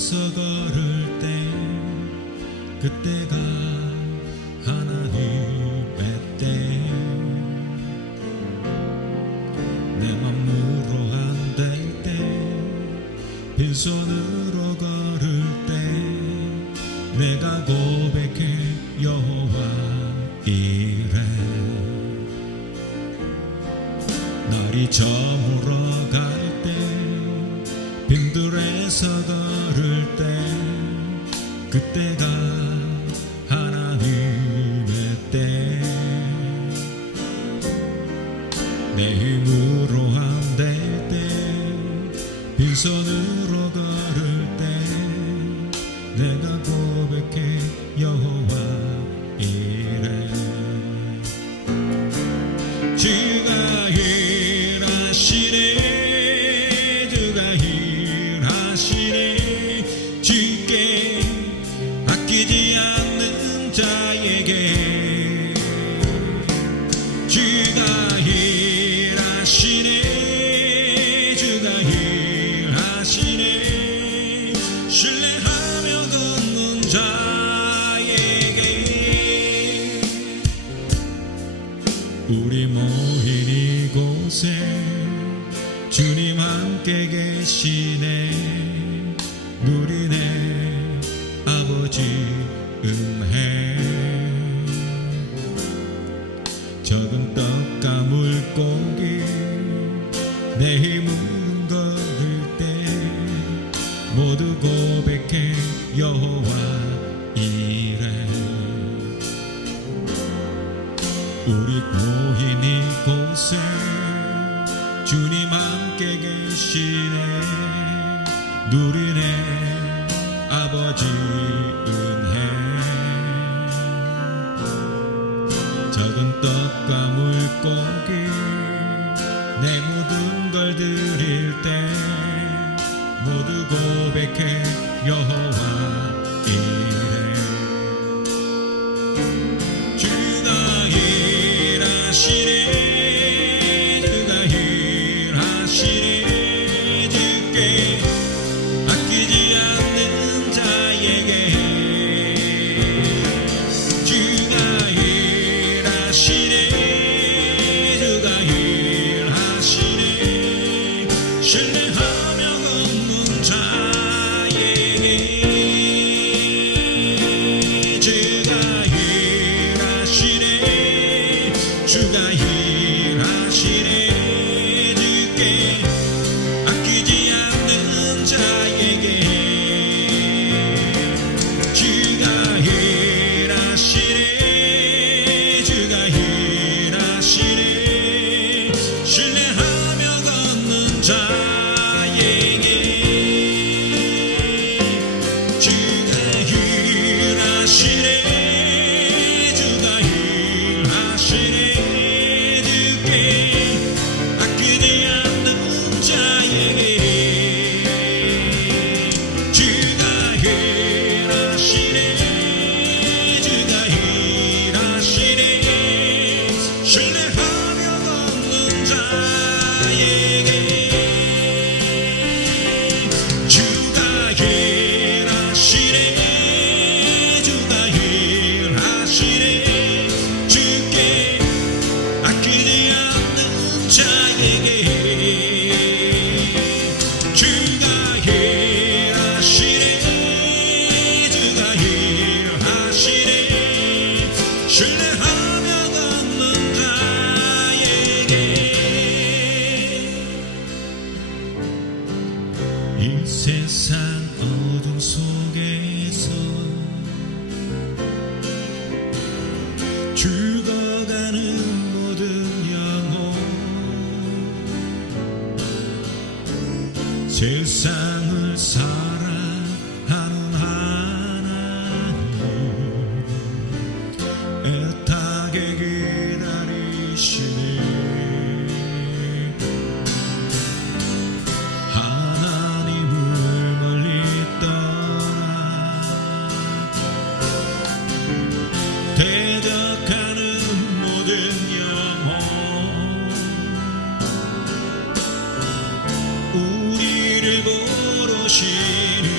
빈들에서 걸을 때 그때가 하나님의 때 내 맘으로 안 될 때 빈손으로 걸을 때 내가 고백해 여호와 이래 날이 저물어 갈 때 빈들에서 걸을 때 그때가 하나님의 때 내 힘으로 안 될 때 빈손으로 걸을 때 내가 고백해 여호와 이래 주가 일하시네 주가 일하시네 주께 아끼지 않는 자에게 주가 일하시네 주가 일하시네 신뢰하며 걷는 자에게 우리 모인 이곳에 주님 함께 계시네 누리네 아버지 은혜 적은 떡과 물고기 내 힘은 걸을 때 모두 고백해 여호와 이래 우리 모인 이곳에 주님 함께 계시네 누리네 아버지 은혜 적은 떡과 물고기 내 모든 걸 드릴 때 모두 고백해 여호와 이래 주가 일하시네 주가 일하시네 주께 아끼지 않는 자에게 주가 일하시네 주가 일하시네 신뢰하며 걷는 자에게 주가 일하시네 주가 일하시네 주께 아끼지 않는 자에게 주가 일하시네 주가 일하시네 신뢰하며 걷는 자에게 주가 일하시네 주가 일하시네 주께 아끼지 않는 자에게 주가 일하시네 주가 일하시네 신뢰하며 걷는 자에게 주가 일하시네 주가 일하시네 주께 아끼지 않는 자에게 주가 일하시네 주가 일하시네 신뢰하며 걷는 자에게 이 세상 어둠 속에서 죽어가는 모든 영혼 세상을 사랑하는 하나님 애타게 기다리시네 하나님을 멀리 떠나 대적하는 모든 영혼 우리를 보러 오시니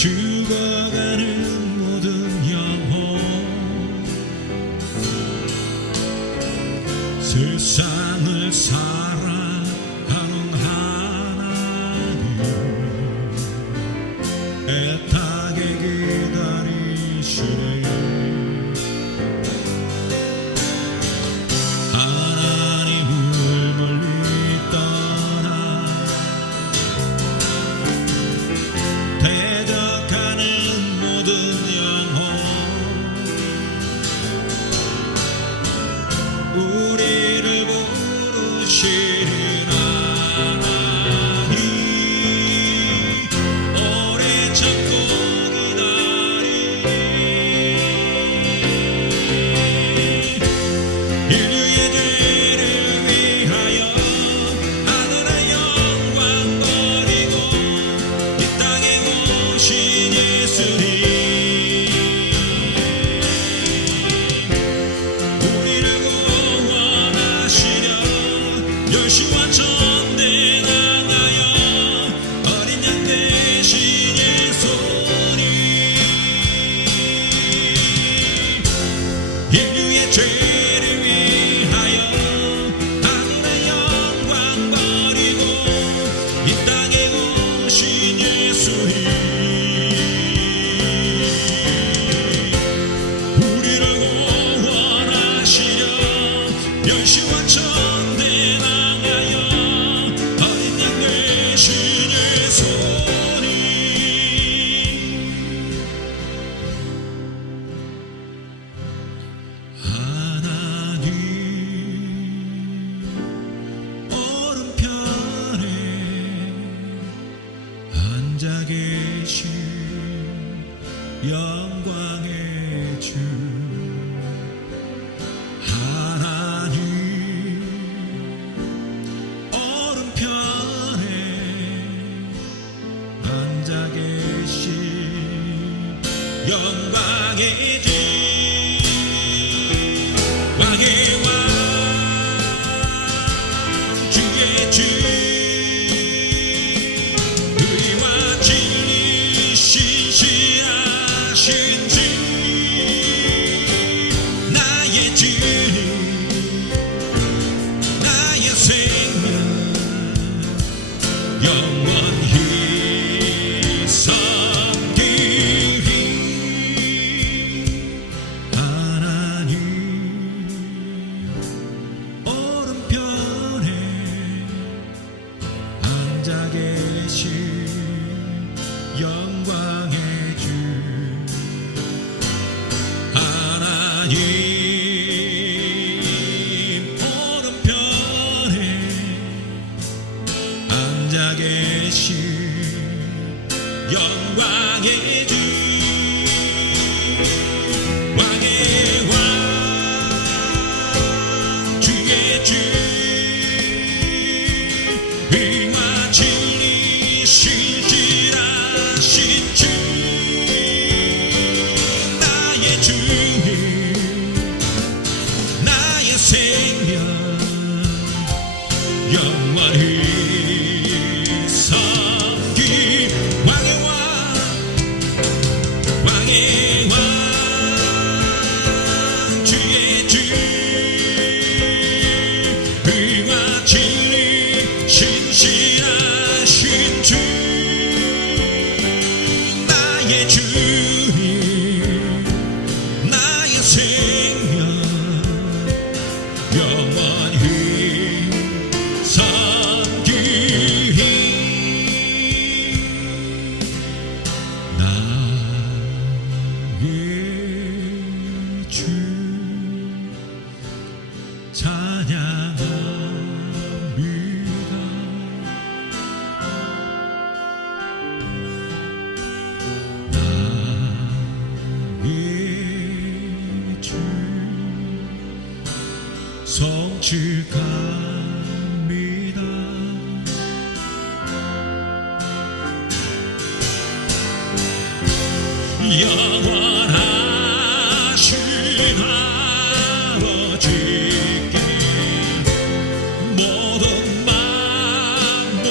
죽어가는 모든 영혼 세상을 사랑하는 하나님 애타게 기다리시네 하나님을 멀리 떠나 대적하는 모든 영혼 우리를 부르시는 하나님 오래 참고 기다리 인류의 죄를 위하여 하늘의 영광 버리고 이 땅에 오신 예수님 우리를 구원하시려 열심과 전대 나가여 어린 양 대신 예수님 인류의 죄를 위하여 하늘의 영광 버리고 이 땅에 오신 예수님 우리를 구원하시려 열심과 전대 나가여 어린 양 되신 예수님 하나님 오른편에 앉아 계신 영광의 주 하나님 오른편에 앉아 계신 영광의 주 왕의 왕 주의 주 의와 진리 신실하신 주 나의 주님 나의 생명 영원히 섬기리 하나님 오른편에 앉아 계신 영광의 주 하나님 오른편에 앉아 계신 영광의 주 왕의 왕 주의 주 의와 진리 신실하신 주 나의 주님 나의 생명 영원히 섬기 왕의 왕 왕의 왕 주의 주 의와 진리 신실하신 주 나의 주님 나의 생명 영원히 섬기리 나의 주 찬양합니다 나의 주 성취갑니다 영원하신 아버지께 모든 만물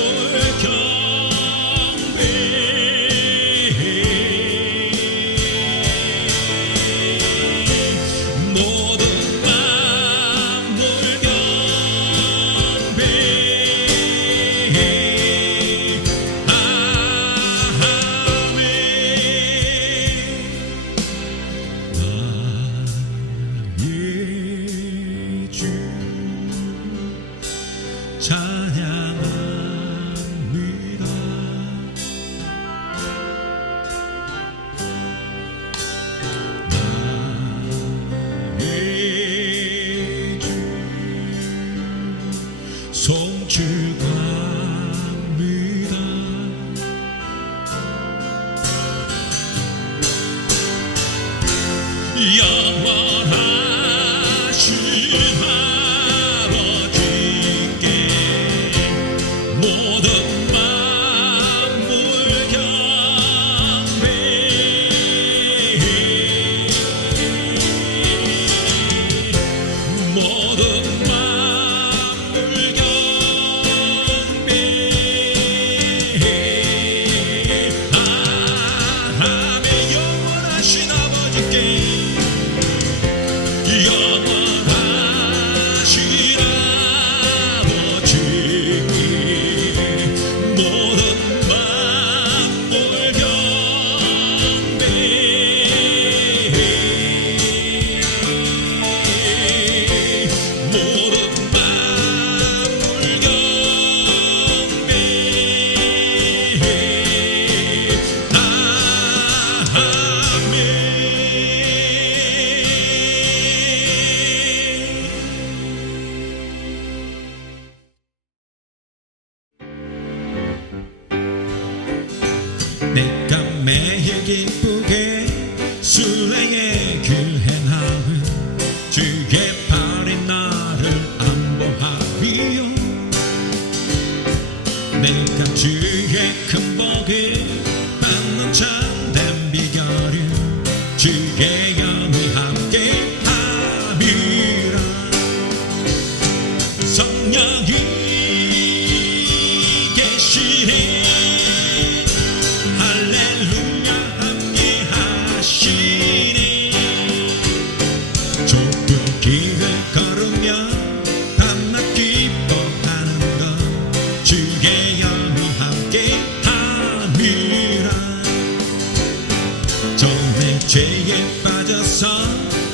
내가 매일 기쁘게 순례의 길 행하며 주의 발이 나를 안보하리요. 내가 주의 큰 복을 받는 참된 비결을 주의 영이 함께 함이라. 성령이 계시네 할렐루야 함께 하시네. 좁은 길을 걸으며 밤낮 기뻐하는 것 주의 영이 함께 함이라. 전에 죄에 빠져서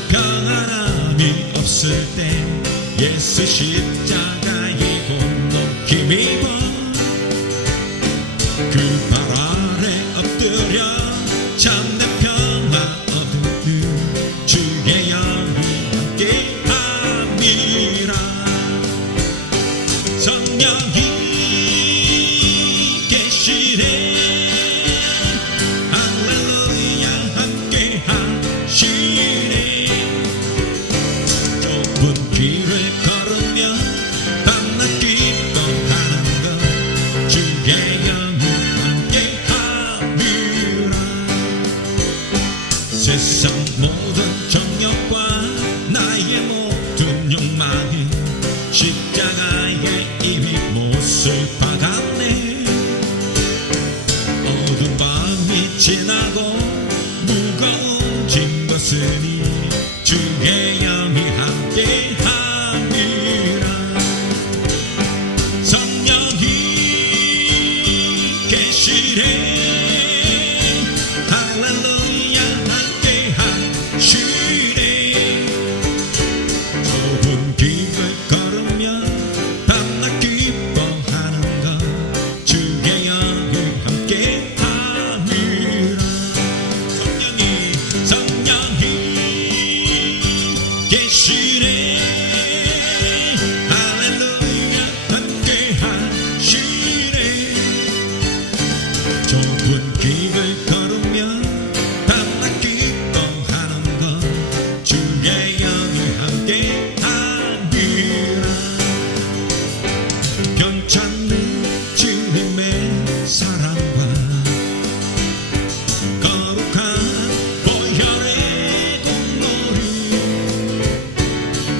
평안함이 없을 때 예수 십자가의 공로 힘입어 그 발 아래 엎드려 참된 평화 얻으니 주의 영이 함께 함이라. 성령이 계시네 할렐루야 함께 하시네. 좁은 길을 걸으며 밤낮 기뻐하는 것 주의 영이 함께 함이라. 세상 모든 정욕과 나의 모든 욕망이 십자가에 이미 못을 박았네. 어두운 밤이 지나고 무거운 짐 벗으니 주의 영이 함께 함이라. 성령이 계시네 할렐루야 함께 하시네. 좁은 길을 걸으며 밤낮 기뻐하는 것 주의 영이 함께 함이라. 성령이 계시네 할렐루야 함께 하시네. 좁은 길을 걸으며 밤낮 기뻐하는 것 주의 영이 함께 함이라. 변찮는 주님의 사랑과 거룩한 보혈의 공로를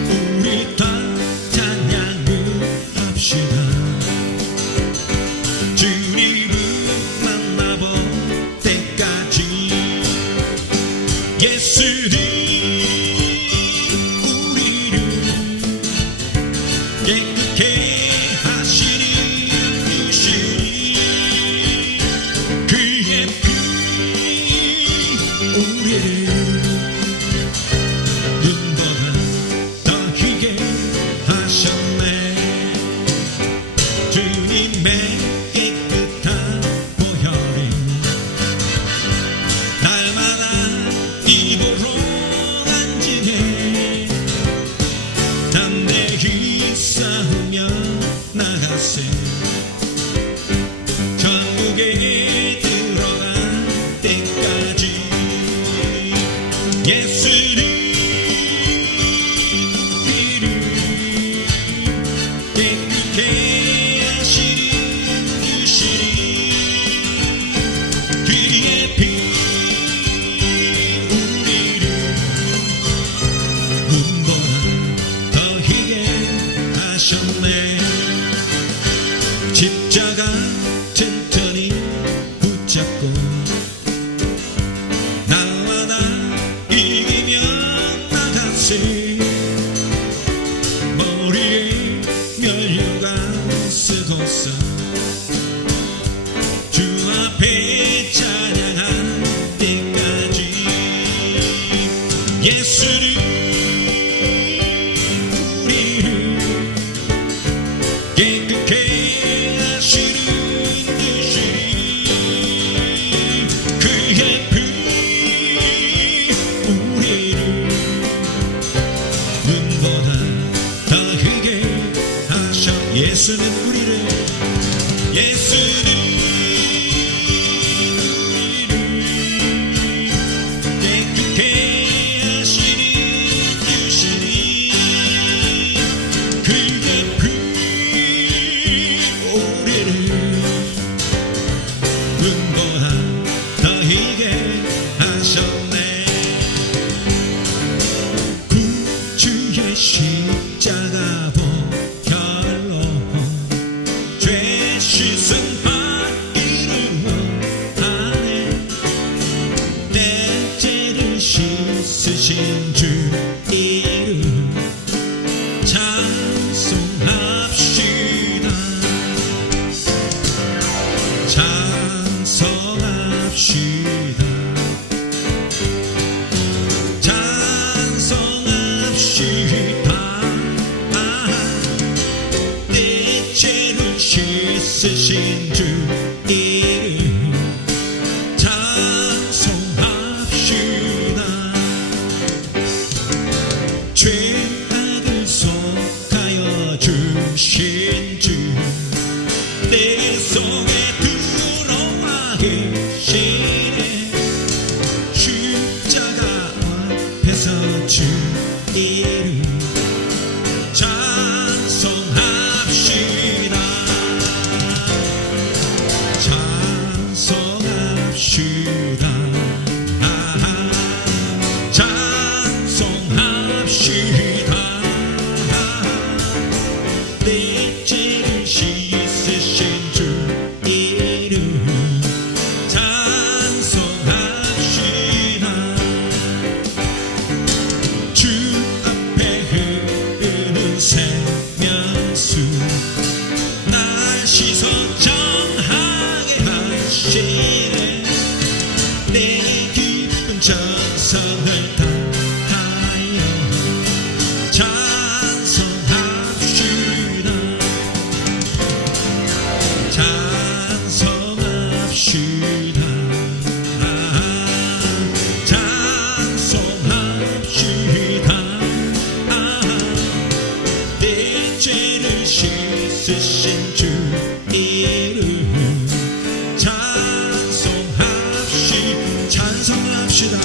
우리 다 찬양을 합시다. 주님을 만나볼 때까지 예수님 우리를 깨끗게 하시니 주시니 그의 피 우리를 눈보다 더 희게 하셨네. 주님의 깨끗한 보혈이 날마다 입으로 만지네. 담대히 싸우며 나가세. 천국에 들어갈 때까지 예수님 우리를 깨끗게 하시니 주시니 그의 피 우리를 눈보다 더 희게 하셨네. 십자가 튼튼히 기쁨보다 더 희게 하셨네. 구주의 십자가 보혈로 죄 씻은 받기로 하네. 내 죄를 씻으신 주 이름 찬송합시다. 찬송합시다. 찬송합시다. 내 죄를 씻으신 주 이름 찬송합시다. 죄악을 속하여 주신 주 내 속에 들어와 계시네. 십자가 앞에서 주 이름 찬송합시다. 찬송합시다. 찬송합시다. 내 죄를 씻으신 주 이름 찬송합시다. 주 앞에 흐르는 생명수 날 씻어 정하게 하시네. 내 기쁜 전성을 다하여 찬송합시다. 찬송합시다. 찬송합시다. 내 죄를 씻으신 주 이름 찬송합시다. 찬송합시다.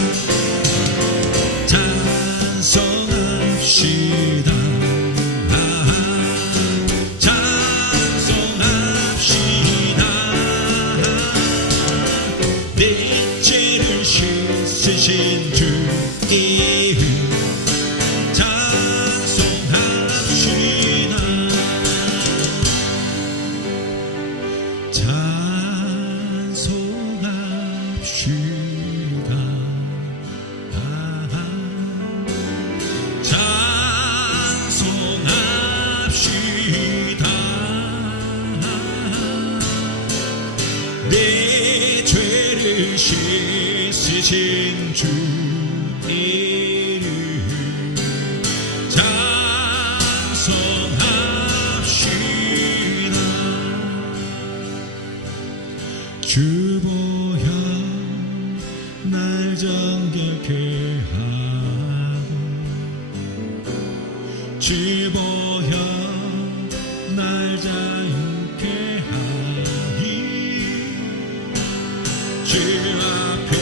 찬송합시다. 내 죄를 씻으신 주 이름 찬송합시다. 찬송합시다. 찬송합시다. 내 죄를 씻으신 주 이름 찬송합시다. 주 보혈 날 정결케 하고 주 보혈 날 자유케 하니 주 앞에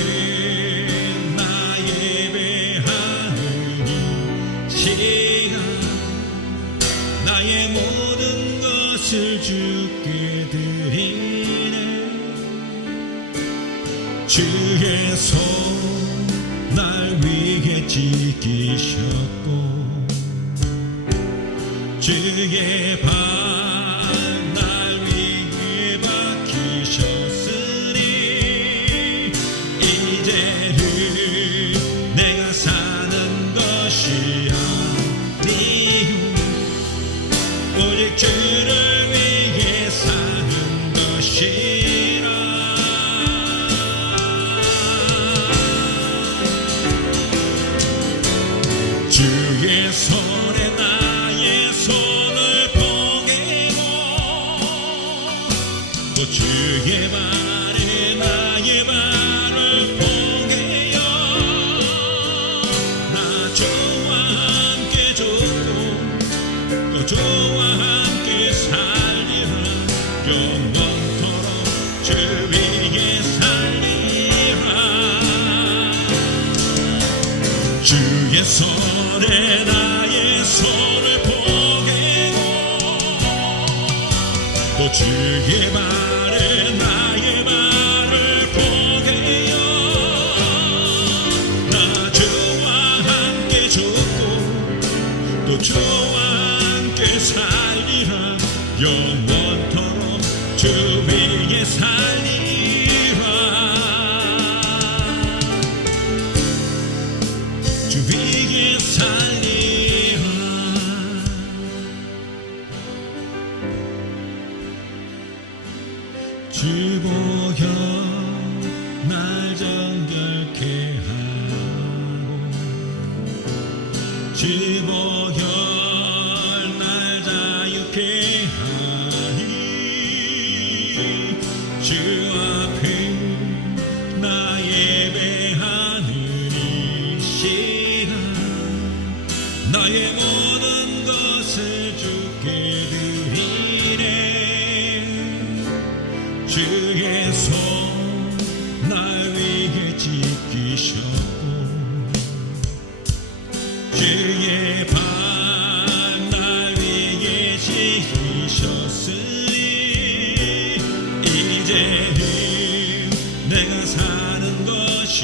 나 예배하는 이 시간 나의 모든 것을 주께 드리네. 주의 손 날 위에 지키셨고 주의 발 날 위에 박히셨으니 이제는 내가 사는 것이 아니요 오직 주를 위해 사는 것이라. 주의 손에 나의 손을 포개고 또 주의 발에 나의 발을 포개어 나 주와 함께 죽고 또 주와 함께 살리라. 영원토록 주 위에 살리라. 주의 손에 나의 손을 포개고 또 주의 발에 나의 발을 주 위에 살리라 주 위에 살리라 주 보여 날 정결케 하고 주 보여 날 자유케 하니 주 앞에 나 예배하는 이 시간 나의 모든 것을 주께 드리네 주의 손 날 위해 지키셨고 주의 발 날 위해 지키셨으니 이제는 내가 사는 것이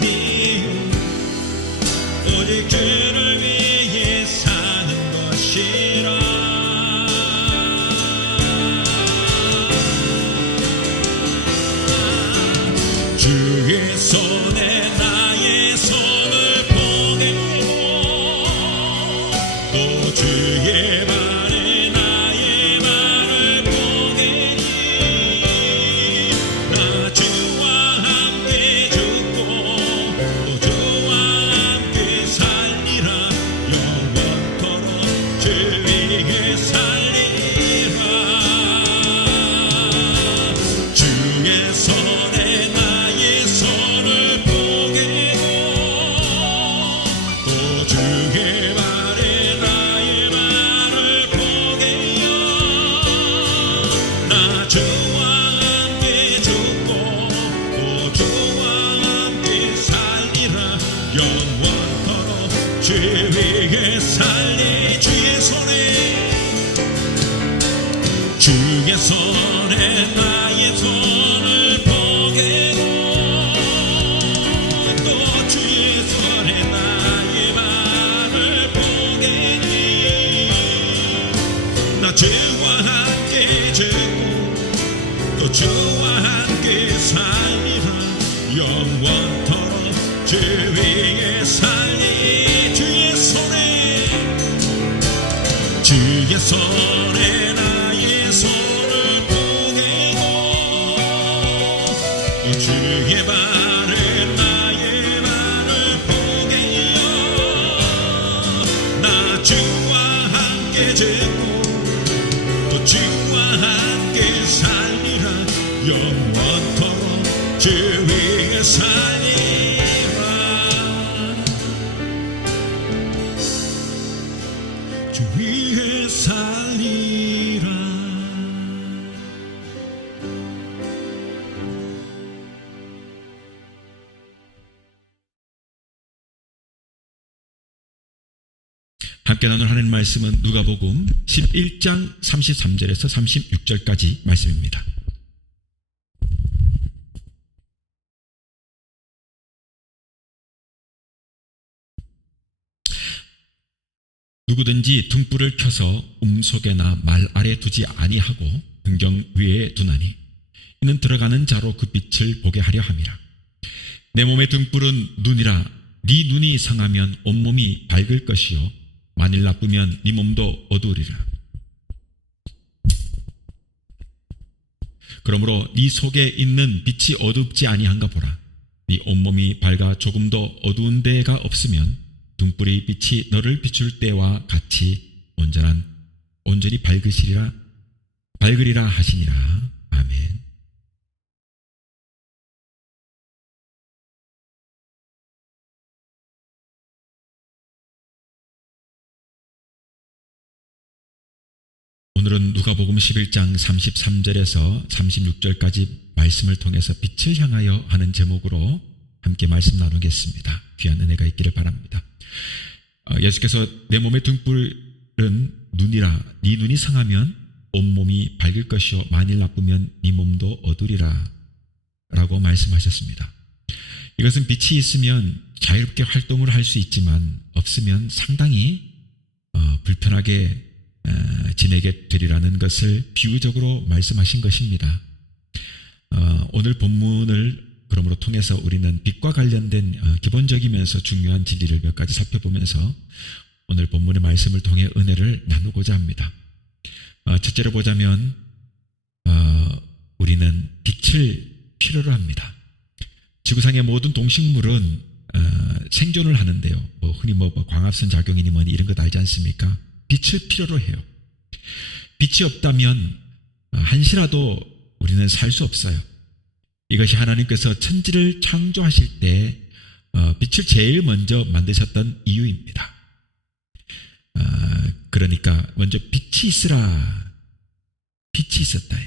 아니요 오직 주를 위해 사는 것이라 주의 손에 나의 손을 보내고 또 주의 발에 나의 발을 보내니 나 주와 함께 죽고 또 주와 함께 살리라 영원토록 주 위에 살리라 주의 손에 나의 손을 보게고 또 주의 발에 나의 발을 보게요 나 주와 함께 죽고 또 주와 함께 살리라 영원토록 주 위에 살리 주의 손에 나의 손을 보게고 또 주의 손에 나의 발을 보게니 나 주와 함께 죽고 또 주와 함께 살리라 영원토록 주 위에 살리 주의 손에 나의 손을 보게고 또 주의 발에 나의 발을 보게요 나 주와 함께 죽고 또 주와 함께 살리라 영원토록 주 위에 살리라 주 위에 살리라 함께 나눌 하나님 말씀은 누가복음 11장 33절에서 36절까지 말씀입니다. 누구든지 등불을 켜서 음속에나 말 아래 두지 아니하고 등경 위에 두나니 이는 들어가는 자로 그 빛을 보게 하려 함이라. 내 몸의 등불은 눈이라. 네 눈이 상하면 온몸이 밝을 것이요 만일 나쁘면 네 몸도 어두우리라. 그러므로 네 속에 있는 빛이 어둡지 아니한가 보라. 네 온몸이 밝아 조금도 어두운 데가 없으면 등불의 빛이 너를 비출 때와 같이 온전히 밝으리라 하시니라. 아멘. 오늘은 누가복음 11장 33절에서 36절까지 말씀을 통해서 빛을 향하여 하는 제목으로 함께 말씀 나누겠습니다. 귀한 은혜가 있기를 바랍니다. 예수께서 내 몸의 등불은 눈이라. 네 눈이 상하면 온몸이 밝을 것이요 만일 나쁘면 네 몸도 어두리라 라고 말씀하셨습니다. 이것은 빛이 있으면 자유롭게 활동을 할 수 있지만 없으면 상당히 불편하게 지내게 되리라는 것을 비유적으로 말씀하신 것입니다. 오늘 본문을 그러므로 통해서 우리는 빛과 관련된 기본적이면서 중요한 진리를 몇 가지 살펴보면서 오늘 본문의 말씀을 통해 은혜를 나누고자 합니다. 첫째로 보자면 우리는 빛을 필요로 합니다. 지구상의 모든 동식물은 생존을 하는데요. 흔히 광합성 작용이니 뭐니 이런 것 알지 않습니까? 빛을 필요로 해요. 빛이 없다면 한시라도 우리는 살 수 없어요. 이것이 하나님께서 천지를 창조하실 때 빛을 제일 먼저 만드셨던 이유입니다. 그러니까 먼저 빛이 있으라. 빛이 있었다.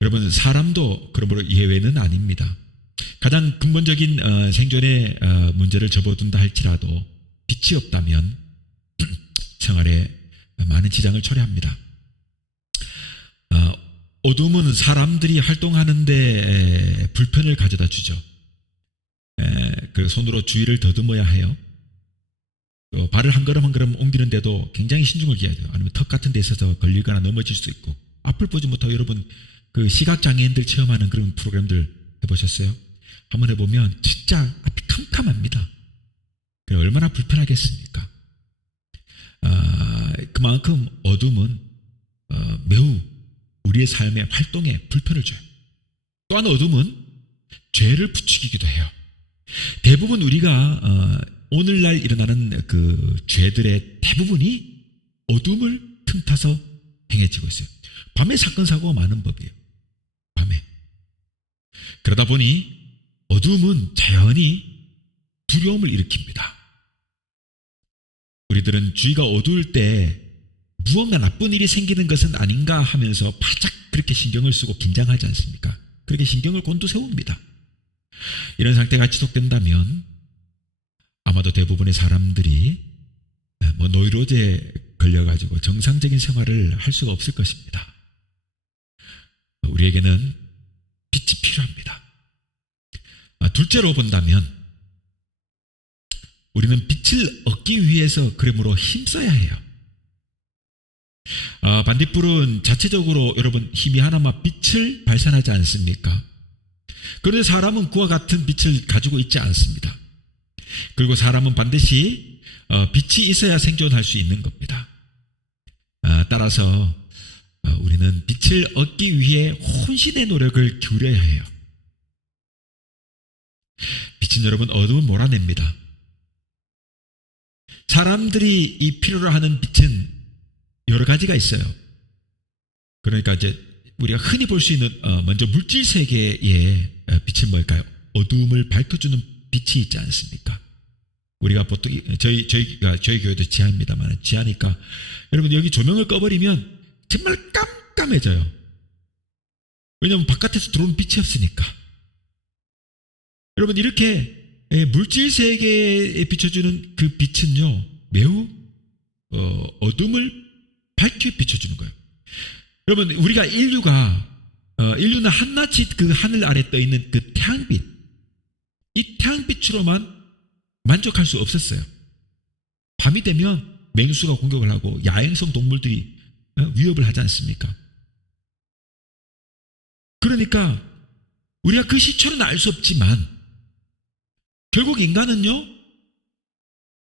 여러분, 사람도 그러므로 예외는 아닙니다. 가장 근본적인 생존의 문제를 접어둔다 할지라도 빛이 없다면 생활에 많은 지장을 초래합니다. 어둠은 사람들이 활동하는 데 불편을 가져다 주죠. 그리고 손으로 주위를 더듬어야 해요. 발을 한 걸음 한 걸음 옮기는데도 굉장히 신중을 기해야 돼요. 아니면 턱 같은 데 있어서 걸리거나 넘어질 수도 있고. 앞을 보지 못하고 여러분 그 시각장애인들 체험하는 그런 프로그램들 해보셨어요? 한번 해보면 진짜 앞이 캄캄합니다. 얼마나 불편하겠습니까? 그만큼 어둠은 매우 우리의 삶의 활동에 불편을 줘요. 또한 어둠은 죄를 부추기기도 해요. 대부분 우리가 오늘날 일어나는 그 죄들의 대부분이 어둠을 틈타서 행해지고 있어요. 밤에 사건 사고가 많은 법이에요. 밤에. 그러다 보니 어둠은 자연히 두려움을 일으킵니다. 우리들은 주위가 어두울 때 무언가 나쁜 일이 생기는 것은 아닌가 하면서 바짝 그렇게 신경을 쓰고 긴장하지 않습니까? 그렇게 신경을 곤두세웁니다. 이런 상태가 지속된다면 아마도 대부분의 사람들이 노이로제에 걸려가지고 정상적인 생활을 할 수가 없을 것입니다. 우리에게는 빛이 필요합니다. 둘째로 본다면 우리는 빛을 얻기 위해서 그러므로 힘써야 해요. 반딧불은 자체적으로 여러분 힘이 하나만 빛을 발산하지 않습니까? 그런데 사람은 그와 같은 빛을 가지고 있지 않습니다. 그리고 사람은 반드시 빛이 있어야 생존할 수 있는 겁니다. 따라서 우리는 빛을 얻기 위해 혼신의 노력을 기울여야 해요. 빛은 여러분 어둠을 몰아냅니다. 사람들이 이 필요로 하는 빛은 여러 가지가 있어요. 그러니까 이제 우리가 흔히 볼 수 있는 먼저 물질 세계의 빛은 뭘까요? 어둠을 밝혀주는 빛이 있지 않습니까? 우리가 보통 저희 교회도 지하입니다만 지하니까 여러분 여기 조명을 꺼버리면 정말 깜깜해져요. 왜냐하면 바깥에서 들어오는 빛이 없으니까. 여러분 이렇게 물질 세계에 비춰주는 그 빛은요 매우 어둠을 밝게 비춰주는 거예요. 여러분 우리가 인류는 한낱이 그 하늘 아래 떠 있는 그 태양빛, 이 태양빛으로만 만족할 수 없었어요. 밤이 되면 맹수가 공격을 하고 야행성 동물들이 위협을 하지 않습니까? 그러니까 우리가 그 시초는 알 수 없지만 결국 인간은요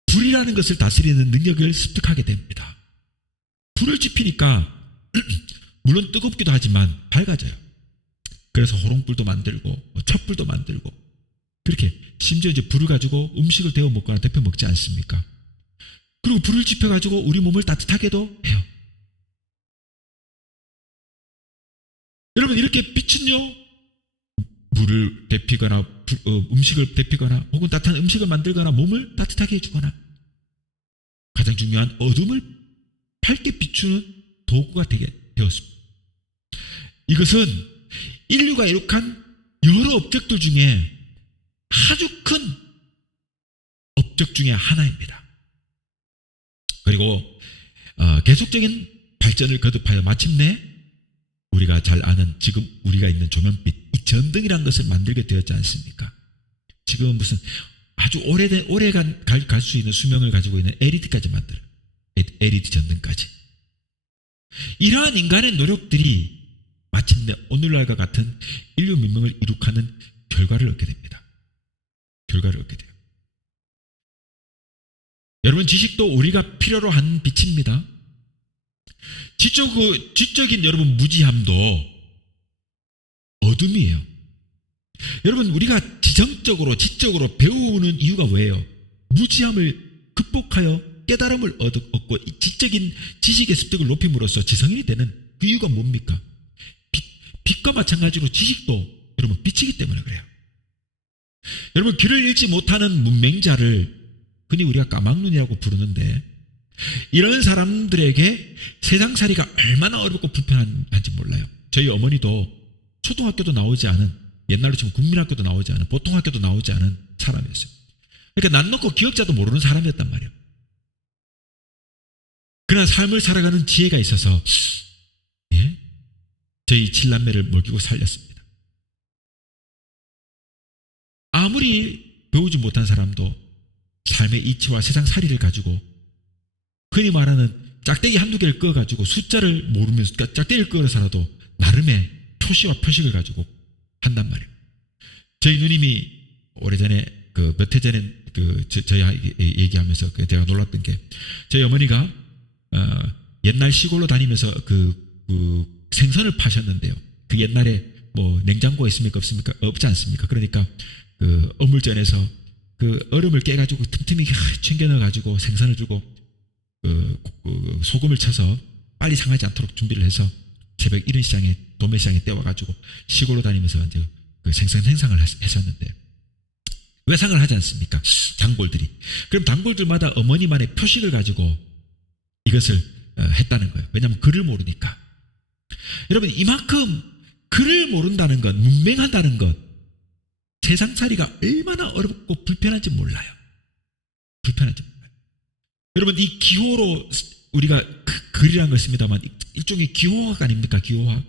불이라는 것을 다스리는 능력을 습득하게 됩니다. 불을 지피니까 물론 뜨겁기도 하지만 밝아져요. 그래서 호롱불도 만들고 촛불도 만들고 그렇게 심지어 이제 불을 가지고 음식을 데워 먹거나 데펴 먹지 않습니까? 그리고 불을 지펴 가지고 우리 몸을 따뜻하게도 해요. 여러분 이렇게 빛은요 물을 데피거나 음식을 데피거나 혹은 따뜻한 음식을 만들거나 몸을 따뜻하게 해주거나 가장 중요한 어둠을 밝게 비추는 도구가 되게 되었습니다. 이것은 인류가 이룩한 여러 업적들 중에 아주 큰 업적 중에 하나입니다. 그리고 계속적인 발전을 거듭하여 마침내 우리가 잘 아는 지금 우리가 있는 조명빛, 이 전등이라는 것을 만들게 되었지 않습니까? 지금은 무슨 아주 오래 갈 수 있는 수명을 가지고 있는 LED까지 만들어요. LED 전등까지. 이러한 인간의 노력들이 마침내 오늘날과 같은 인류 문명을 이룩하는 결과를 얻게 됩니다. 결과를 얻게 돼요. 여러분, 지식도 우리가 필요로 한 빛입니다. 지적인 여러분 무지함도 어둠이에요. 여러분, 우리가 지적으로 배우는 이유가 왜요? 무지함을 극복하여 깨달음을 얻고 지적인 지식의 습득을 높임으로써 지성인이 되는 그 이유가 뭡니까? 빛과 마찬가지로 지식도 여러분 빛이기 때문에 그래요. 여러분, 길을 잃지 못하는 문맹자를 흔히 우리가 까막눈이라고 부르는데, 이런 사람들에게 세상살이가 얼마나 어렵고 불편한지 몰라요. 저희 어머니도 초등학교도 나오지 않은, 옛날로 치면 국민학교도 나오지 않은, 보통학교도 나오지 않은 사람이었어요. 그러니까 난 놓고 기억자도 모르는 사람이었단 말이에요. 그러나 삶을 살아가는 지혜가 있어서 저희 7남매를 먹이고 살렸습니다. 아무리 배우지 못한 사람도 삶의 이치와 세상살이를 가지고 흔히 말하는 짝대기 한두 개를 꺼가지고 숫자를 모르면서, 그러니까 짝대기를 꺼서라도 나름의 표시와 표식을 가지고 한단 말이에요. 저희 누님이 오래전에 몇 해 전에 저희 얘기하면서 제가 놀랐던 게, 저희 어머니가 옛날 시골로 다니면서 생선을 파셨는데요. 그 옛날에 뭐 냉장고가 있습니까 없습니까? 없지 않습니까? 그러니까 어물전에서 얼음을 깨가지고 틈틈이 챙겨 넣어가지고 생선을 주고 소금을 쳐서 빨리 상하지 않도록 준비를 해서 새벽 이른 시장에 도매시장에 떼와가지고 시골로 다니면서 이제 생상을 했었는데, 외상을 하지 않습니까? 단골들이. 그럼 단골들마다 어머니만의 표식을 가지고 이것을 했다는 거예요. 왜냐하면 글을 모르니까. 여러분, 이만큼 글을 모른다는 것, 문맹한다는 것, 세상살이가 얼마나 어렵고 불편한지 몰라요. 불편한지 몰라요. 여러분, 이 기호로 우리가 글이라는 걸 씁니다만 일종의 기호학 아닙니까? 기호학.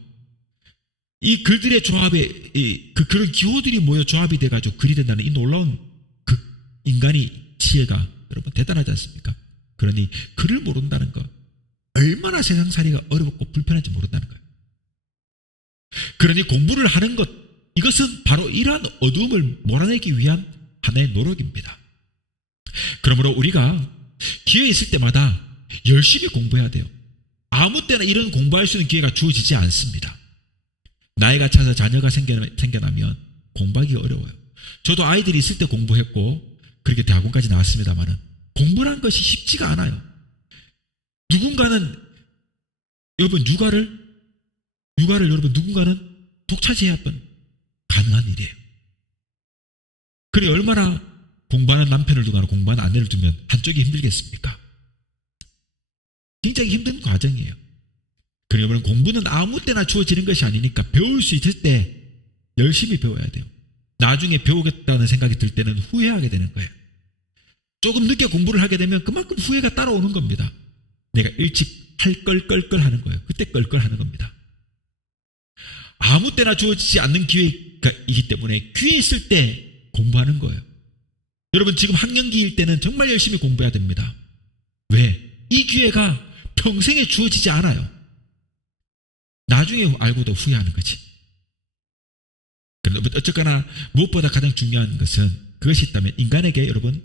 이 글들의 조합에 그런 기호들이 모여 조합이 돼가지고 글이 된다는 이 놀라운 인간의 지혜가 여러분 대단하지 않습니까? 그러니 글을 모른다는 것, 얼마나 세상살이가 어렵고 불편한지 모른다는 거예요. 그러니 공부를 하는 것, 이것은 바로 이러한 어두움을 몰아내기 위한 하나의 노력입니다. 그러므로 우리가 기회 있을 때마다 열심히 공부해야 돼요. 아무 때나 이런 공부할 수 있는 기회가 주어지지 않습니다. 나이가 차서 자녀가 생겨나면 공부하기가 어려워요. 저도 아이들이 있을 때 공부했고 그렇게 대학원까지 나왔습니다만 공부라는 것이 쉽지가 않아요. 누군가는 여러분 육아를 여러분 누군가는 독차지해야 가능한 일이에요. 그래 얼마나 공부하는 남편을 두거나 공부하는 아내를 두면 한쪽이 힘들겠습니까? 굉장히 힘든 과정이에요. 그러면 공부는 아무 때나 주어지는 것이 아니니까 배울 수 있을 때 열심히 배워야 돼요. 나중에 배우겠다는 생각이 들 때는 후회하게 되는 거예요. 조금 늦게 공부를 하게 되면 그만큼 후회가 따라오는 겁니다. 내가 일찍 할 걸 하는 거예요. 그때 껄껄 하는 겁니다. 아무 때나 주어지지 않는 기회가 있기 때문에 기회 있을 때 공부하는 거예요. 여러분, 지금 학년기일 때는 정말 열심히 공부해야 됩니다. 왜? 이 기회가 평생에 주어지지 않아요. 나중에 알고도 후회하는 거지. 그런데 어쨌거나 무엇보다 가장 중요한 것은 그것이 있다면 인간에게 여러분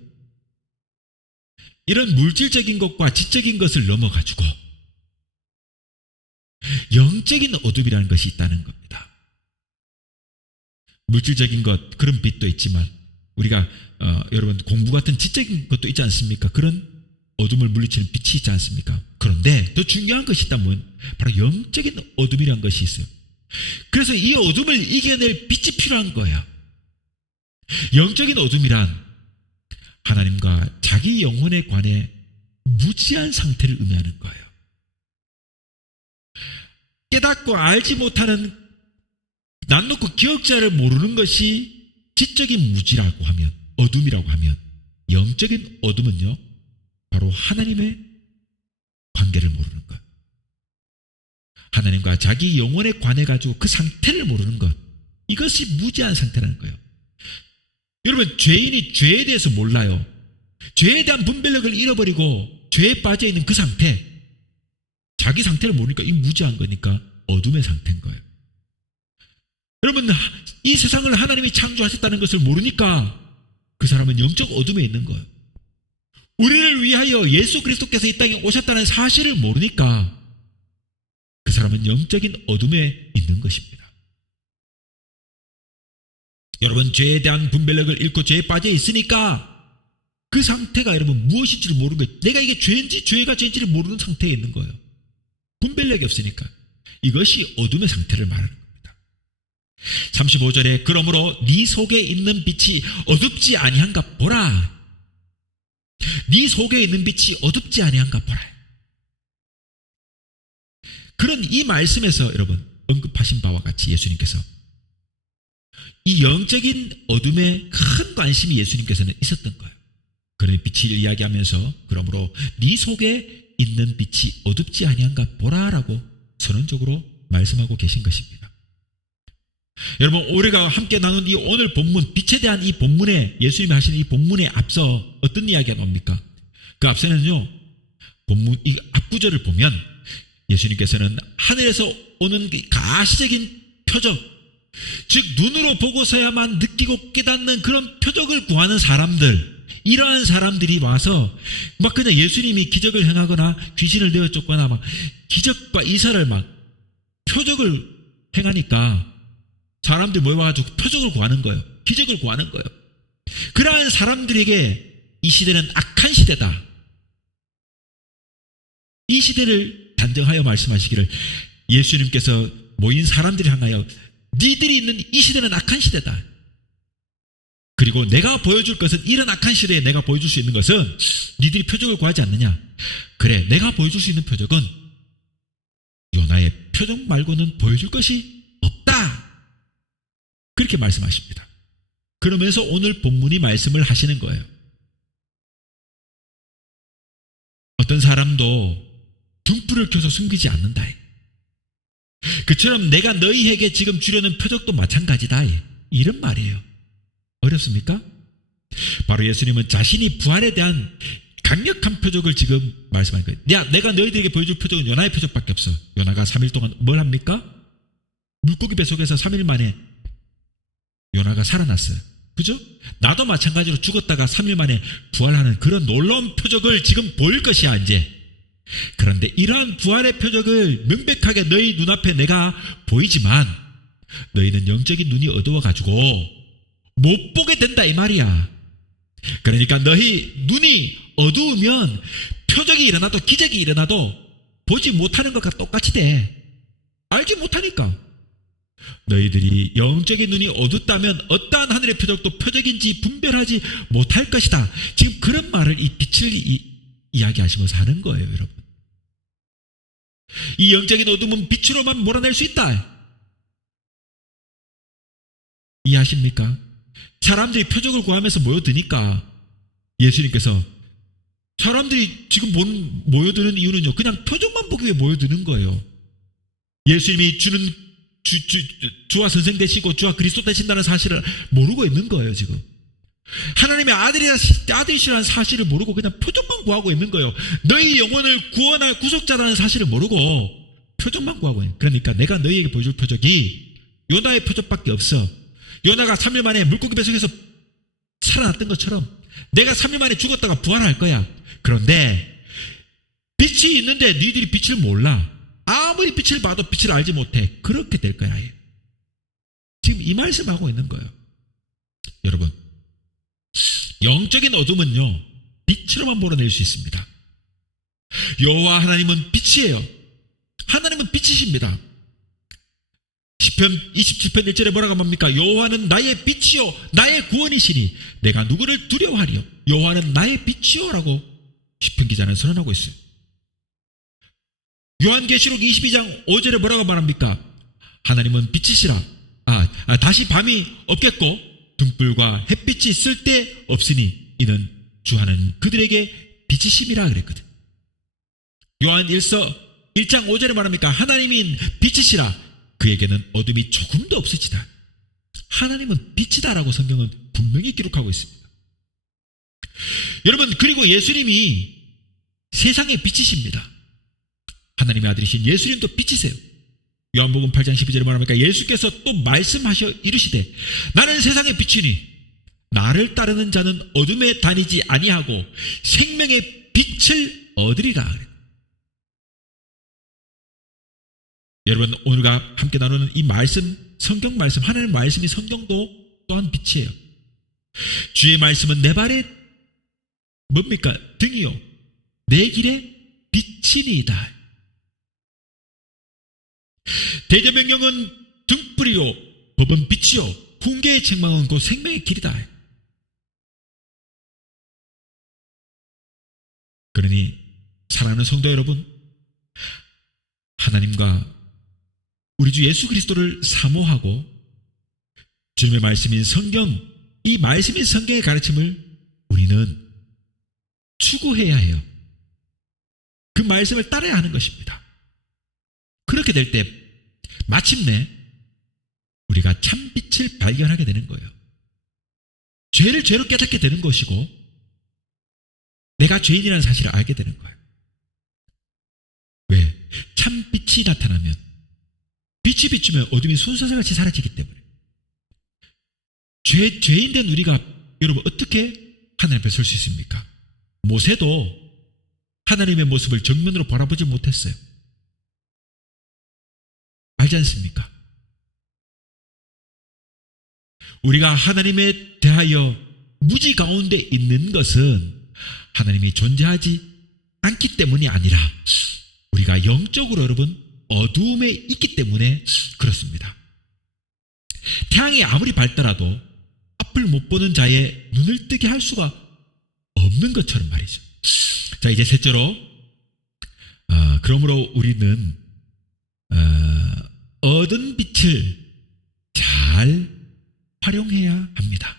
이런 물질적인 것과 지적인 것을 넘어가지고 영적인 어둠이라는 것이 있다는 겁니다. 물질적인 것, 그런 빛도 있지만 우리가 여러분 공부 같은 지적인 것도 있지 않습니까? 그런 어둠을 물리치는 빛이 있지 않습니까? 그런데 더 중요한 것이 있다면 바로 영적인 어둠이라는 것이 있어요. 그래서 이 어둠을 이겨낼 빛이 필요한 거예요. 영적인 어둠이란 하나님과 자기 영혼에 관해 무지한 상태를 의미하는 거예요. 깨닫고 알지 못하는 난 놓고 기억자를 모르는 것이 지적인 무지라고 하면, 어둠이라고 하면, 영적인 어둠은요 바로 하나님의 관계를 모르는 것, 하나님과 자기 영혼에 관해 가지고 그 상태를 모르는 것, 이것이 무지한 상태라는 거예요. 여러분, 죄인이 죄에 대해서 몰라요. 죄에 대한 분별력을 잃어버리고 죄에 빠져있는 그 상태, 자기 상태를 모르니까 이 무지한 거니까 어둠의 상태인 거예요. 여러분, 이 세상을 하나님이 창조하셨다는 것을 모르니까 그 사람은 영적 어둠에 있는 거예요. 우리를 위하여 예수 그리스도께서 이 땅에 오셨다는 사실을 모르니까 그 사람은 영적인 어둠에 있는 것입니다. 여러분, 죄에 대한 분별력을 잃고 죄에 빠져 있으니까 그 상태가 여러분 무엇인지를 모르는 거예요. 내가 이게 죄인지 죄가 죄인지를 모르는 상태에 있는 거예요. 분별력이 없으니까. 이것이 어둠의 상태를 말하는 겁니다. 35절에 그러므로 네 속에 있는 빛이 어둡지 아니한가 보라. 네 속에 있는 빛이 어둡지 아니한가 보라. 그런 이 말씀에서 여러분 언급하신 바와 같이 예수님께서 이 영적인 어둠에 큰 관심이 예수님께서는 있었던 거예요. 그런 빛을 이야기하면서 그러므로 네 속에 있는 빛이 어둡지 아니한가 보라라고 선언적으로 말씀하고 계신 것입니다. 여러분, 우리가 함께 나눈 이 오늘 본문, 빛에 대한 이 본문에, 예수님이 하시는 이 본문에 앞서 어떤 이야기가 나옵니까? 그 앞서는요, 본문 이 앞구절을 보면 예수님께서는 하늘에서 오는 가시적인 표적, 즉 눈으로 보고서야만 느끼고 깨닫는 그런 표적을 구하는 사람들, 이러한 사람들이 와서 막 그냥 예수님이 기적을 행하거나 귀신을 내어쫓거나 막 기적과 이사를 막 표적을 행하니까 사람들이 모여가지고 표적을 구하는 거예요. 기적을 구하는 거예요. 그러한 사람들에게 이 시대는 악한 시대다. 이 시대를 단정하여 말씀하시기를 예수님께서 모인 사람들이 향하여 니들이 있는 이 시대는 악한 시대다. 그리고 내가 보여줄 것은 이런 악한 시대에 내가 보여줄 수 있는 것은 니들이 표적을 구하지 않느냐. 그래, 내가 보여줄 수 있는 표적은 요나의 표적 말고는 보여줄 것이 없다. 그렇게 말씀하십니다. 그러면서 오늘 본문이 말씀을 하시는 거예요. 어떤 사람도 등불을 켜서 숨기지 않는다. 그처럼 내가 너희에게 지금 주려는 표적도 마찬가지다. 이런 말이에요. 어렵습니까? 바로 예수님은 자신이 부활에 대한 강력한 표적을 지금 말씀하는 거예요. 내가 너희들에게 보여줄 표적은 요나의 표적밖에 없어. 요나가 3일 동안 뭘 합니까? 물고기 뱃속에서 3일 만에 요나가 살아났어요. 그죠? 나도 마찬가지로 죽었다가 3일 만에 부활하는 그런 놀라운 표적을 지금 보일 것이야, 이제. 그런데 이러한 부활의 표적을 명백하게 너희 눈앞에 내가 보이지만 너희는 영적인 눈이 어두워가지고 못 보게 된다, 이 말이야. 그러니까 너희 눈이 어두우면 표적이 일어나도 기적이 일어나도 보지 못하는 것과 똑같이 돼. 알지 못하니까. 너희들이 영적인 눈이 어둡다면 어떠한 하늘의 표적도 표적인지 분별하지 못할 것이다. 지금 그런 말을 이 빛을 이야기하시면서 하는 거예요, 여러분. 이 영적인 어둠은 빛으로만 몰아낼 수 있다. 이해하십니까? 사람들이 표적을 구하면서 모여드니까 예수님께서 사람들이 지금 모여드는 이유는요, 그냥 표적만 보기 위해 모여드는 거예요. 예수님이 주와 선생 되시고 주와 그리스도 되신다는 사실을 모르고 있는 거예요, 지금. 하나님의 아들이시라는 사실을 모르고 그냥 표적만 구하고 있는 거예요. 너희 영혼을 구원할 구속자라는 사실을 모르고 표적만 구하고 있는 거예요. 그러니까 내가 너희에게 보여줄 표적이 요나의 표적밖에 없어. 요나가 3일 만에 물고기 뱃속에서 살아났던 것처럼 내가 3일 만에 죽었다가 부활할 거야. 그런데 빛이 있는데 너희들이 빛을 몰라. 아무리 빛을 봐도 빛을 알지 못해. 그렇게 될 거야. 지금 이 말씀하고 있는 거예요. 여러분, 영적인 어둠은요, 빛으로만 몰아낼 수 있습니다. 여호와 하나님은 빛이에요. 하나님은 빛이십니다. 시편 27편 1절에 뭐라고 합니까? 여호와는 나의 빛이요 나의 구원이시니 내가 누구를 두려워하리요. 여호와는 나의 빛이요 라고 시편 기자는 선언하고 있어요. 요한계시록 22장 5절에 뭐라고 말합니까? 하나님은 빛이시라. 다시 밤이 없겠고 등불과 햇빛이 쓸데 없으니 이는 주 하나님 그들에게 빛이심이라 그랬거든. 요한 1서 1장 5절에 말합니까? 하나님인 빛이시라. 그에게는 어둠이 조금도 없으시다. 하나님은 빛이다라고 성경은 분명히 기록하고 있습니다. 여러분, 그리고 예수님이 세상의 빛이십니다. 하나님의 아들이신 예수님도 빛이세요. 요한복음 8장 12절에 말합니까? 예수께서 또 말씀하셔 이르시되 나는 세상의 빛이니 나를 따르는 자는 어둠에 다니지 아니하고 생명의 빛을 얻으리라. 여러분, 오늘과 함께 나누는 이 말씀, 성경 말씀, 하나님의 말씀이 성경도 또한 빛이에요. 주의 말씀은 내 발에 뭡니까? 등이요 내 길에 빛이니이다. 대제명령은 등불이요 법은 빛이요 훈계의 책망은 곧 생명의 길이다. 그러니 사랑하는 성도 여러분, 하나님과 우리 주 예수 그리스도를 사모하고 주님의 말씀인 성경, 이 말씀인 성경의 가르침을 우리는 추구해야 해요. 그 말씀을 따라야 하는 것입니다. 그렇게 될 때 마침내 우리가 참빛을 발견하게 되는 거예요. 죄를 죄로 깨닫게 되는 것이고 내가 죄인이라는 사실을 알게 되는 거예요. 왜? 참빛이 나타나면, 빛이 비추면 어둠이 순서같이 사라지기 때문에 죄인 된 우리가 여러분 어떻게 하나님 앞에 설 수 있습니까? 모세도 하나님의 모습을 정면으로 바라보지 못했어요. 알지 않습니까? 우리가 하나님에 대하여 무지 가운데 있는 것은 하나님이 존재하지 않기 때문이 아니라 우리가 영적으로 여러분 어두움에 있기 때문에 그렇습니다. 태양이 아무리 밝더라도 앞을 못 보는 자의 눈을 뜨게 할 수가 없는 것처럼 말이죠. 자, 이제 셋째로 그러므로 우리는 얻은 빛을 잘 활용해야 합니다.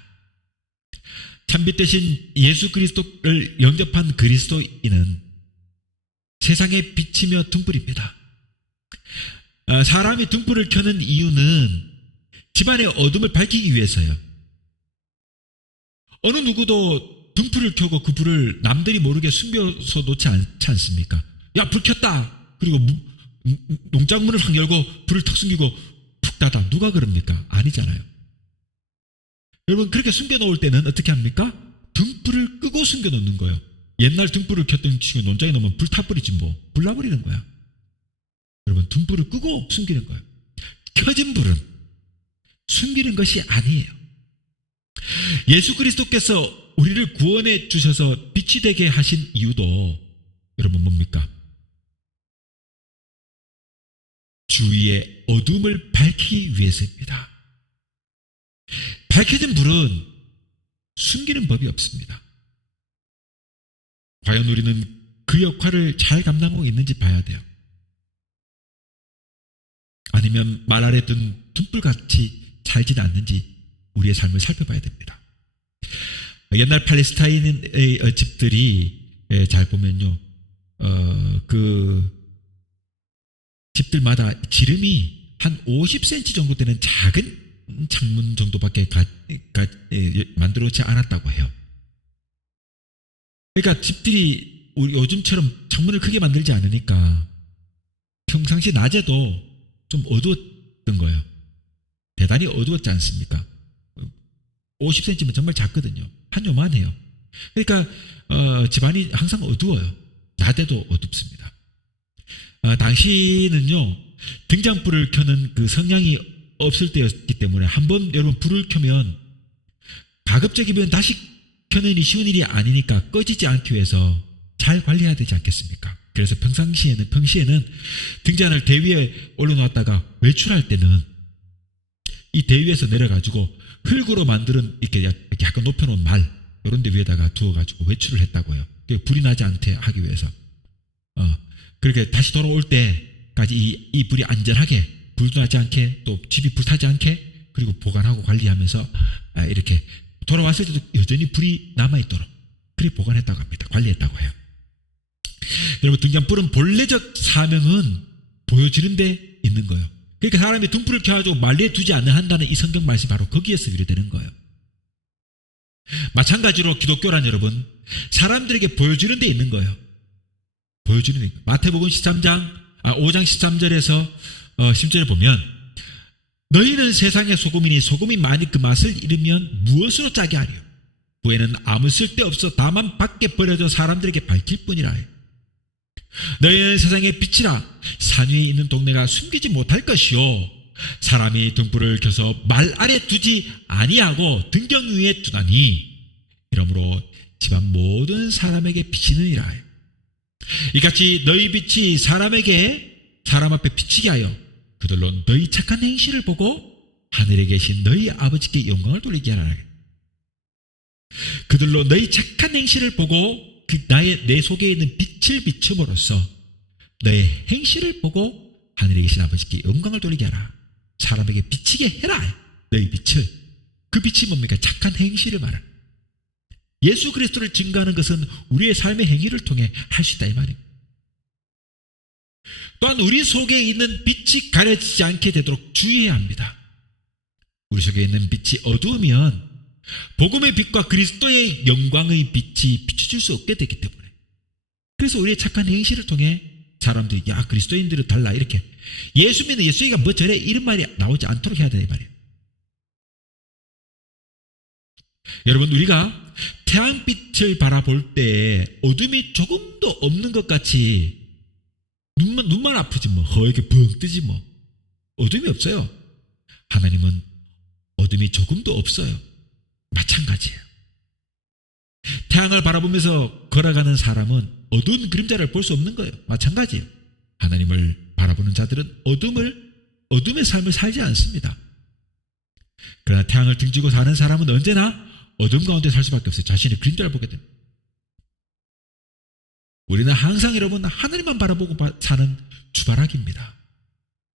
참빛 대신 예수 그리스도를 영접한 그리스도인은 세상에 비치며 등불입니다. 사람이 등불을 켜는 이유는 집안의 어둠을 밝히기 위해서요. 어느 누구도 등불을 켜고 그 불을 남들이 모르게 숨겨서 놓지 않지 않습니까? 야, 불 켰다! 그리고 농장문을 확 열고 불을 탁 숨기고 푹 닫아. 누가 그럽니까? 아니잖아요. 여러분, 그렇게 숨겨놓을 때는 어떻게 합니까? 등불을 끄고 숨겨놓는 거예요. 옛날 등불을 켰던 친구 논장에 넣으면 불 타버리지 뭐. 불 나버리는 거야. 여러분, 등불을 끄고 숨기는 거예요. 켜진 불은 숨기는 것이 아니에요. 예수 그리스도께서 우리를 구원해 주셔서 빛이 되게 하신 이유도 여러분 뭡니까? 주위의 어둠을 밝히기 위해서입니다. 밝혀진 불은 숨기는 법이 없습니다. 과연 우리는 그 역할을 잘 감당하고 있는지 봐야 돼요. 아니면 말 아래 든 등불같이 살지는 않는지 우리의 삶을 살펴봐야 됩니다. 옛날 팔레스타인의 집들이 잘 보면요, 그 집들마다 지름이 한 50cm 정도 되는 작은 창문 정도밖에 만들어 놓지 않았다고 해요. 그러니까 집들이 우리 요즘처럼 창문을 크게 만들지 않으니까 평상시 낮에도 좀 어두웠던 거예요. 대단히 어두웠지 않습니까? 50cm면 정말 작거든요. 한 요만해요. 그러니까 집안이 항상 어두워요. 낮에도 어둡습니다. 당시는요, 등잔불을 켜는 그 성향이 없을 때였기 때문에 한번 여러분 불을 켜면 가급적이면 다시 켜내니 쉬운 일이 아니니까 꺼지지 않기 위해서 잘 관리해야 되지 않겠습니까? 그래서 평시에는 등잔을 대위에 올려놓았다가 외출할 때는 이 대위에서 내려가지고 흙으로 만드는 이렇게 약간 높여놓은 말 이런 데 위에다가 두어가지고 외출을 했다고요. 불이 나지 않게 하기 위해서. 그렇게 다시 돌아올 때까지 이 불이 안전하게 불도 나지 않게 또 집이 불타지 않게 그리고 보관하고 관리하면서 이렇게 돌아왔을 때도 여전히 불이 남아있도록 그렇게 보관했다고 합니다. 관리했다고 해요. 여러분, 등잔불은 본래적 사명은 보여지는 데 있는 거예요. 그러니까 사람이 등불을 켜가지고 말리에 두지 않는 한다는 이 성경 말씀이 바로 거기에서 유래되는 거예요. 마찬가지로 기독교란 여러분, 사람들에게 보여주는 데 있는 거예요. 보여주는 데. 마태복음 13장 5장 13절에서 10절에 보면 너희는 세상의 소금이니 소금이 만일 그 맛을 잃으면 무엇으로 짜게 하려? 후에는 아무 쓸데없어 다만 밖에 버려져 사람들에게 밝힐 뿐이라. 너희는 세상의 빛이라. 산 위에 있는 동네가 숨기지 못할 것이요 사람이 등불을 켜서 말 아래 두지 아니하고 등경 위에 두나니 이러므로 집안 모든 사람에게 비치느니라. 이같이 너희 빛이 사람 앞에 비치게 하여 그들로 너희 착한 행실을 보고 하늘에 계신 너희 아버지께 영광을 돌리게 하라. 그들로 너희 착한 행실을 보고 내 속에 있는 빛을 비춤으로써 너의 행실을 보고 하늘에 계신 아버지께 영광을 돌리게 하라. 사람에게 비치게 해라. 너희 빛을. 그 빛이 뭡니까? 착한 행실을 말합니다. 예수 그리스도를 증거하는 것은 우리의 삶의 행위를 통해 할 수 있다 이 말입니다. 또한 우리 속에 있는 빛이 가려지지 않게 되도록 주의해야 합니다. 우리 속에 있는 빛이 어두우면 복음의 빛과 그리스도의 영광의 빛이 비춰줄 수 없게 되기 때문에 그래서 우리의 착한 행실을 통해 사람들이 야 그리스도인들은 달라 이렇게 예수 믿는 예수가 뭐 저래 이런 말이 나오지 않도록 해야 되는 말이에요. 여러분 우리가 태양빛을 바라볼 때 어둠이 조금도 없는 것 같이 눈만 아프지 뭐 허옇게 붕 뜨지 뭐 어둠이 없어요. 하나님은 어둠이 조금도 없어요. 마찬가지예요. 태양을 바라보면서 걸어가는 사람은 어두운 그림자를 볼 수 없는 거예요. 마찬가지예요. 하나님을 바라보는 자들은 어둠의 삶을 살지 않습니다. 그러나 태양을 등지고 사는 사람은 언제나 어둠 가운데 살 수밖에 없어요. 자신의 그림자를 보게 됩니다. 우리는 항상 여러분 하늘만 바라보고 사는 주바라기입니다.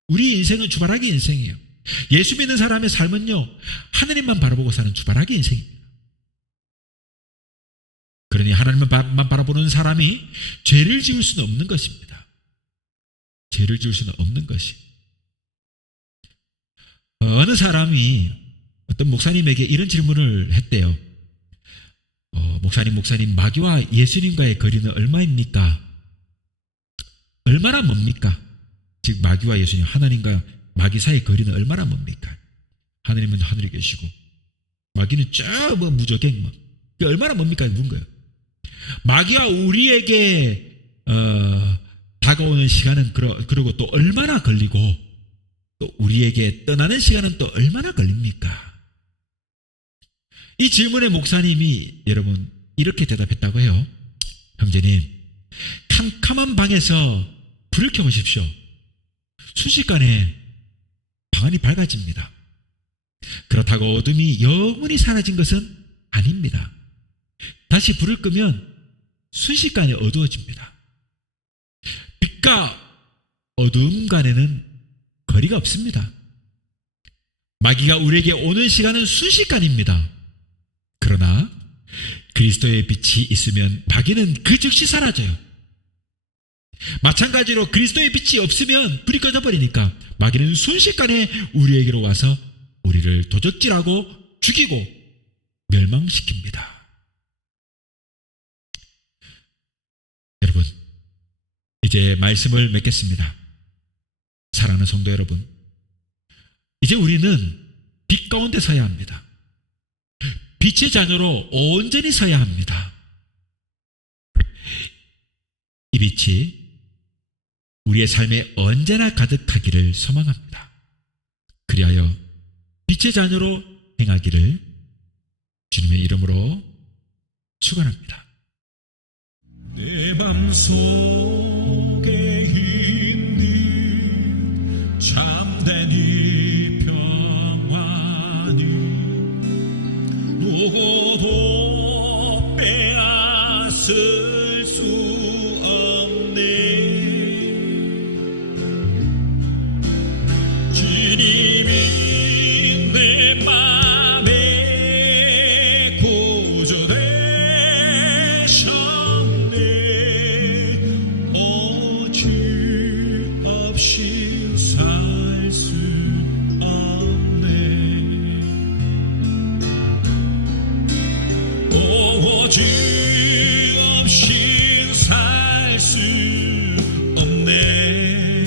우리 인생은 주바라기 인생이에요. 예수 믿는 사람의 삶은요 하나님만 바라보고 사는 주바라기 인생입니다. 그러니 하나님만 바라보는 사람이 죄를 지을 수는 없는 것입니다. 죄를 지을 수는 없는 것이. 어느 사람이 어떤 목사님에게 이런 질문을 했대요. 목사님 마귀와 예수님과의 거리는 얼마입니까? 얼마나 멉니까? 즉 마귀와 예수님 하나님과 마귀 사이의 거리는 얼마나 멉니까? 하나님은 하늘에 계시고 마귀는 저 무저갱 얼마나 멉니까? 묻는 거예요. 마귀와 우리에게 다가오는 시간은 그리고 또 얼마나 걸리고 또 우리에게 떠나는 시간은 또 얼마나 걸립니까? 이 질문에 목사님이 여러분 이렇게 대답했다고 해요. 형제님 캄캄한 방에서 불을 켜보십시오. 순식간에 방안이 밝아집니다. 그렇다고 어둠이 영원히 사라진 것은 아닙니다. 다시 불을 끄면 순식간에 어두워집니다. 빛과 어두움 간에는 거리가 없습니다. 마귀가 우리에게 오는 시간은 순식간입니다. 그러나 그리스도의 빛이 있으면 마귀는 그 즉시 사라져요. 마찬가지로 그리스도의 빛이 없으면 불이 꺼져버리니까 마귀는 순식간에 우리에게로 와서 우리를 도적질하고 죽이고 멸망시킵니다. 여러분 이제 말씀을 맺겠습니다. 사랑하는 성도 여러분, 이제 우리는 빛 가운데 서야 합니다. 빛의 자녀로 온전히 서야 합니다. 이 빛이 우리의 삶에 언제나 가득하기를 소망합니다. 그리하여 빛의 자녀로 행하기를 주님의 이름으로 축원합니다. 내 맘속에 있는 참된 이 평안이 누구도 빼앗을 수 없네. 주님이 내 맘에 구주되셨네. 어찌없이 살 수 없네. 어찌없이 살 수 없네.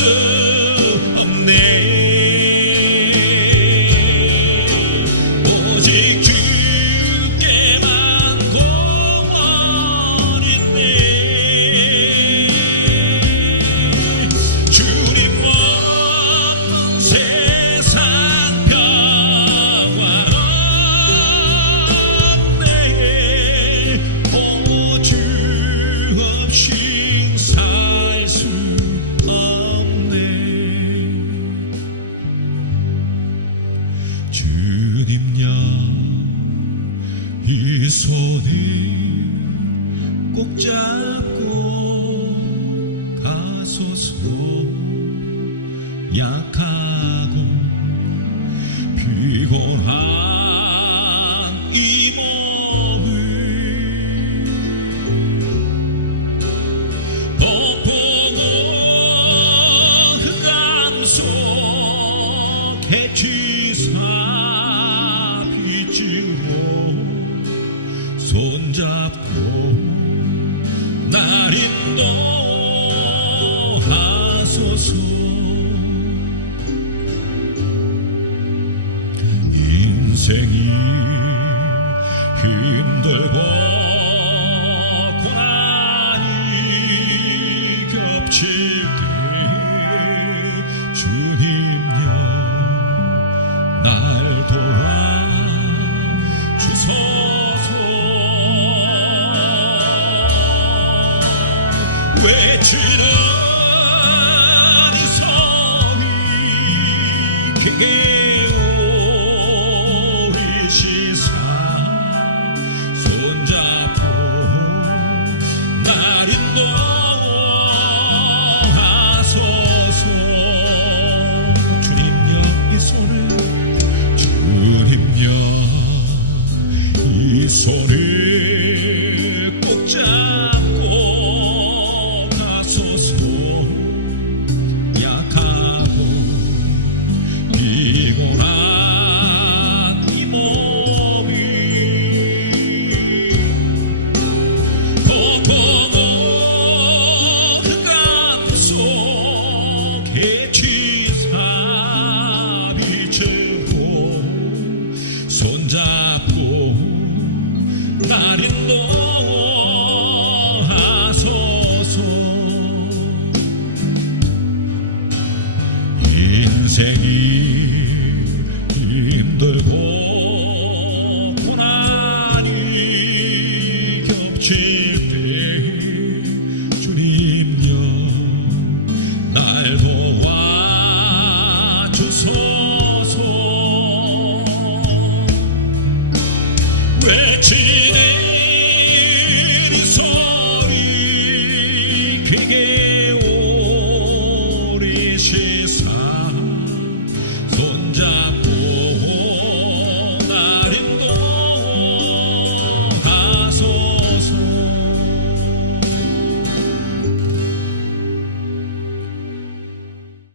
수 없네. 오직 주께만 고원이네. 주님 없는 세상 평화롭네. 보주 없이 살 수 없네. 주님여 이 손을 꼭 잡고 가소서. 약하고 피곤한 이 몸을 덮고 흑암 속에 지사 비추고 손잡고 날 인도하소서. 인생이 힘들고 고난이 겹칠 때 주님여 날 도와 주소서. 외치는 이 소리 크게 오리시사. 손잡고 날 인도하소서. 주님여 이 손을 주님여 이 손을 꼭 잡고 가소서. 약하고 피곤한 이 몸이 덮고 흑암 속에 지사 비추고 손잡고 날 인도하소서. 인생이 힘들고 고난이 겹칠 때 주님여 날 도와 주소서. 외치는 이 소리 크게 오리시.